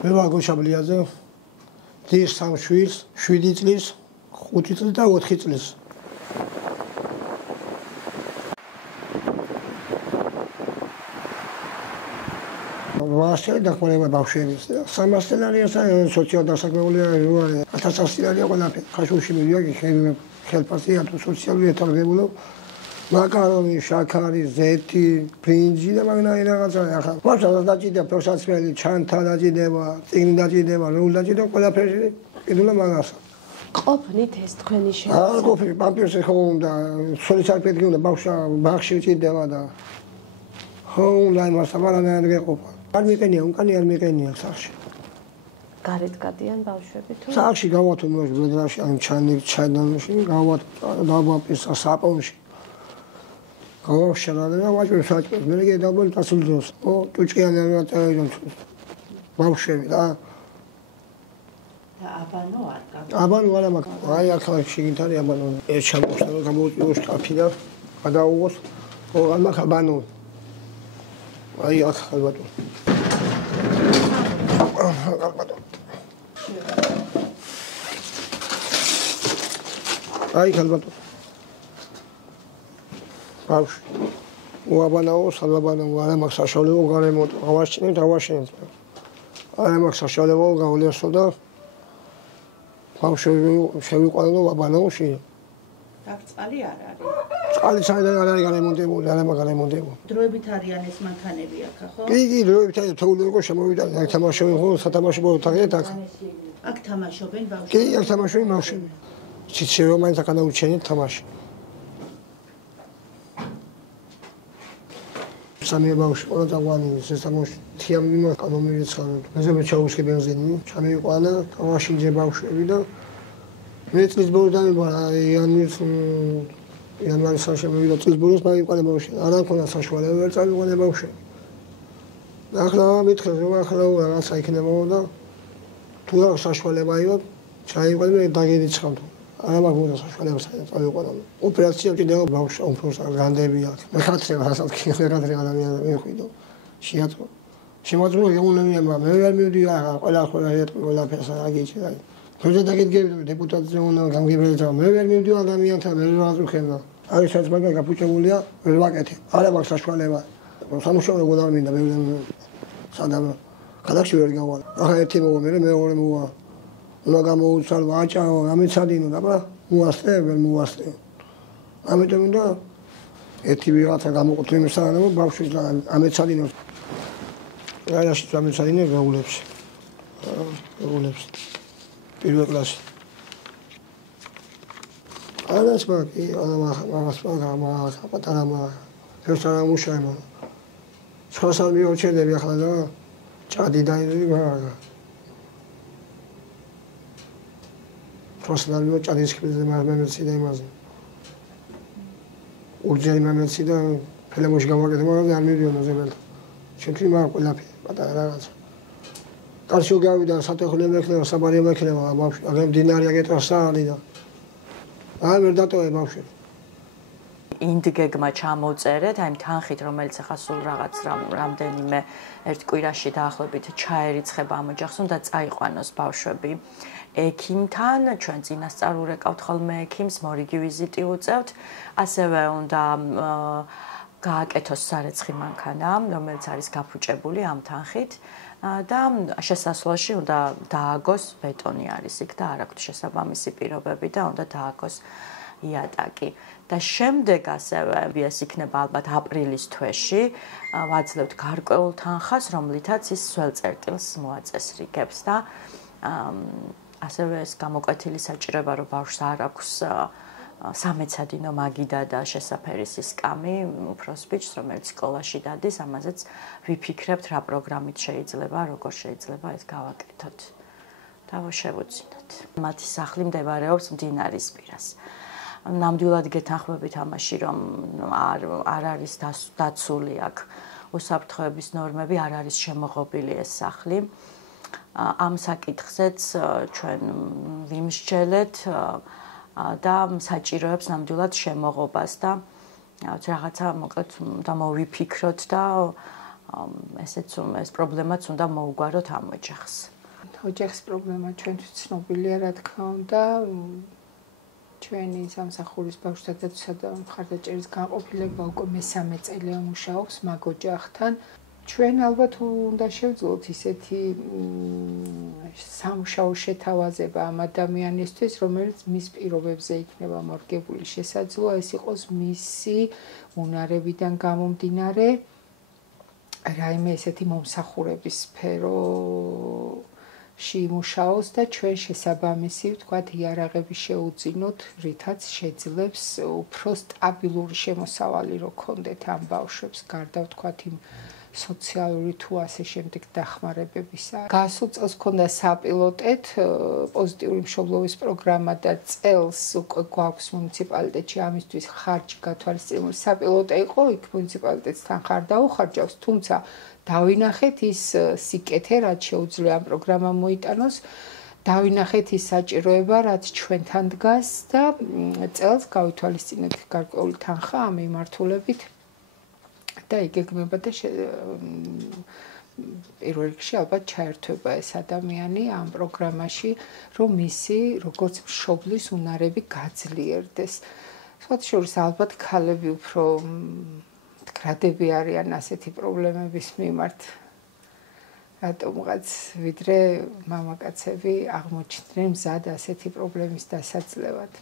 მე ვარ გოჩაბლიაძე, დის 3 შვილს, 7 წლის, 5 წლის და 4 წლის. ვასე დახმარება ბავშვების. 300 წელია სოციალურ დასაქმებელია 1000 წელია ყველაფერი. ხაშურში მივიდი ხელფასია თუ სოციალური ეთარგებულო. მაკარონი, შაქარი, ზეთი, ბრინჯი და მაგნაი რაღაცა ახლა. ვაშალ დაჭიდა პროცესმელი, ჩანთა დაჭიდება, წიგნი დაჭიდება, რულ დაჭიდება, ყველაფერი კიდულა მაგასა. ყოფნით ეს თქვენი შეცდომა. არ ყოფილი, პამპირსი ხო უნდა, სოლიცარპეთი უნდა ბავშვა ბაღში ჭირდება და ხო უნდა იმას აბარანად გეყოფა. არ მიყენია, უკანი არ მიყენია სახში. გარეთ გადიან ბავშვები თუ? სახში გავათო მოშ ბედრაში, ან ჩაიდანში, გავათო დავაპირსა საპონში. გავაშალა და ვაჭრე საჭმელს, მე იგი დაბოლი დასულ დროს. ო, ჭუჭკიანი რა წერილ ბავშვები და აბანო არ გაქვს. აბანო არა მაქვს. აი ახლა შიგნით არის აბანო. ეს ჩამოხდა რომ გამოუწიოს კაფი და გადაუღოს. ო, არ მაქვს აბანო. აი ახლა ალბათო. ალბათო. აი ალბათო. ბავშვი. უაბანაო, სალაბანაო, არა მაქვს საშუალება გარემოთ. ავაშინეთ. არა მაქვს საშუალება გავლესო და ბავშვი შევიყვანო აბანაოში. დაგწყალი არ არის. წყალი საერთოდ არ არის გარემონტებული, არა მაქვს გარემონტებული. დროებით არიან ეს მანქანები აქ, ხო? კი, დროებით არის თოვლი როგორ შემოვიდა, აქ თამაშობენ ხო, სათამაშო მოთაგეთ აქ. აქ თამაშობენ ბავშვები. კი, აქ თამაშობენ ბავშვები. ციცე რომ მაინც აქ განაუჩენით თამაში. სამი ბავშვი ყველა წაგვანი შესამოში თიამი კანონირიცხარო. მეზობე ჩაუსკი ბენზინი, ჩამიყვანა, თამაშინჯე ბავშვები და მე წლის ბოლოს დამიბარა იანვარის სამშობლოში წლის ბოლოს მაიყვანა ბავშვი. არ აქვს საშუალება ვერ წავიყვანე ბავშვი. ახლა მითხეს რომ ახლა რაღაცა იქნება და თუ არ საშუალება იყო, ჩაიყვანე მე დაგერიცხავ. არა მაგუდა საშუალება წავიყვანო. ოპერაცია კიდევ ბავშვს უფროს განდები აქვს. მე ხათრე რასაც ხეთრე ადამიანები მეხვიდო. შეაწო. შემოწმო ეუნებია მე ვერ მივიდი რა ყველა ეტყვი ყველაფერს აგიჩი. ხოჭე დაგიდგები დეპუტატზე უნდა გამგებელთა მე ვერ მივიდი ადამიანთან ვერ ვაზუხებდა. აი სადაც მაგა გაფუჭებულია ვერ ვაკეთე. არა მაქვს საშუალება. სამუშაო როგორ არ მინდა მე სადამ ქალაქში ვერ გავალ. ახლა ერთი მოვა მე მეორე მოვა. უნდა გამოუცალ ვაჭაო, ამეცადინო და მოასწრე, ვერ მოასწრე. ამიტომ უნდა ერთი ვიღაცა გამოყოთ იმისგან, რომ ბავშვი ამეცადინო. რაიაში ამეცადინე გაულებს. გაულებს. პირველ კლასში. alles მაგი, მაგას პატარა ფერსონა მუშაობა. სხვასაც მიოჩენები ახლა და ჭადი დაიდი მაგა. Просто ჭადის ქბეზე მამეცი და იმაზე. ურჯაი მამეცი და ფელემოში გავაკეთე, მაგრამ არ მივიდიო ზებელთან. შეთქმი მაგ ყველაფერი პატარა რაღაც. კარში გავიდა სატეხულები ექნება, საბარიები ექნება, ბავშვი, აგერ დინარი აგეტრა საალი და აი ვერ დატოვე ბავშვი. ინდგეგმა ჩამოწერეთ, აი თანხით, რომელიც ახლა სულ რაღაც რამდენიმე ერთ კვირაში დაახლოებით ჩაერიცხება ამ ოჯახს, უნდა წაიყვანოს ბავშვები. ექიმთან, ჩვენ წინასწარ ურეკავთ ხოლმე ექიმს, მორიგი ვიზიტი უწევთ, ასევე უნდა გააკეთოს სარეცხი მანქანა, რომელიც არის გაფუჭებული ამ თანხით და შესასვლელში უნდა დააგოს ბეტონი არის იქ და არ აქვს შესაბამისი პირობები და უნდა დააგოს იატაკი. და შემდეგ ასევე ეს იქნება ალბათ აპრილის თვეში, ვაძლევთ გარკვეულ თანხას, რომლითაც ის სველ წერტილს მოაწესრიგებს და ასევე ეს გამოკვეთილი საჭიროება, რომ ბავშვს არ აქვს სამეცადინო მაგიდა და შესაფერისი სკამი, უფროს ბიჭს, რომელიც სკოლაში დადის, ამაზეც ვიფიქრებთ, რა პროგრამით შეიძლება, როგორ შეიძლება ეს გავაკეთოთ. და შევუძინოთ. მათი სახლი მდებარეობს მდინარის პირას. ნამდვილად გეთანხმებით ამაში, რომ არ არის დაცული აქ უსაფრთხოების ნორმები, არ არის შემოღობილი ეს სახლი. ამ საკითხზეც ჩვენ ვიმსჯელეთ და საჭიროებს ნამდვილად შემოღობას და რაღაცა მოკლედ და მოვიფიქროთ და ეს პრობლემაც უნდა მოუგვაროთ ამ ოჯახს. ოჯახის პრობლემა ჩვენთვის ცნობილია, რა თქმა უნდა. ჩვენი სამსახურის ბავშვთა დაცვისა და მხარდაჭერის განყოფილება უკვე მესამე წელია მუშაობს მაგ ოჯახთან. ჩვენ ალბათ უნდა შევძლოთ ისეთი სამუშაო შეთავაზება ამ ადამიანისთვის, რომელიც მის პირობებზე იქნება მორგებული შესაძლოა, ეს იყოს მისი უნარებიდან გამომდინარე რაიმე ესეთი მომსახურების სფეროში იმუშაოს და ჩვენ შესაბამისი ვთქვათ იარაღები შეუძინოთ, რითაც შეძლებს უფრო სტაბილური შემოსავალი რო ქონდეთ ამ ბავშვებს, გარდა ვთქვათ იმ სოციალური თუ ასე შემდეგ დახმარებებისა. გასულ წელს ქონდა საპილოტეთ პოზიტიური მშობლობის პროგრამა და წელს უკვე გვაქვს მუნიციპალიტეტში ამისთვის ხარჯი გათვალისწინებული. საპილოტე იყო, იქ მუნიციპალიტეტთან ხარ დაუხარჯავს, თუმცა დავინახეთ ის სიკეთე, რაც შეუძლია ამ პროგრამამ მოიტანოს. დავინახეთ ის საჭიროება, რაც ჩვენთან დგას და წელს გავითვალისწინეთ გარკვეული თანხა ამ მიმართულებით. და იგეგმება და პირველ რიგში ალბათ ჩაერთვება ეს ადამიანი ამ პროგრამაში, რომ მისი როგორც მშობლის უნარები გაძლიერდეს. სხვათა შორის ალბათ ქალები უფრო მდგრადები არიან ასეთი პრობლემების მიმართ. რატომღაც ვიდრე მამაკაცები აღმოჩნდნენ მზად ასეთი პრობლემის დასაძლევად.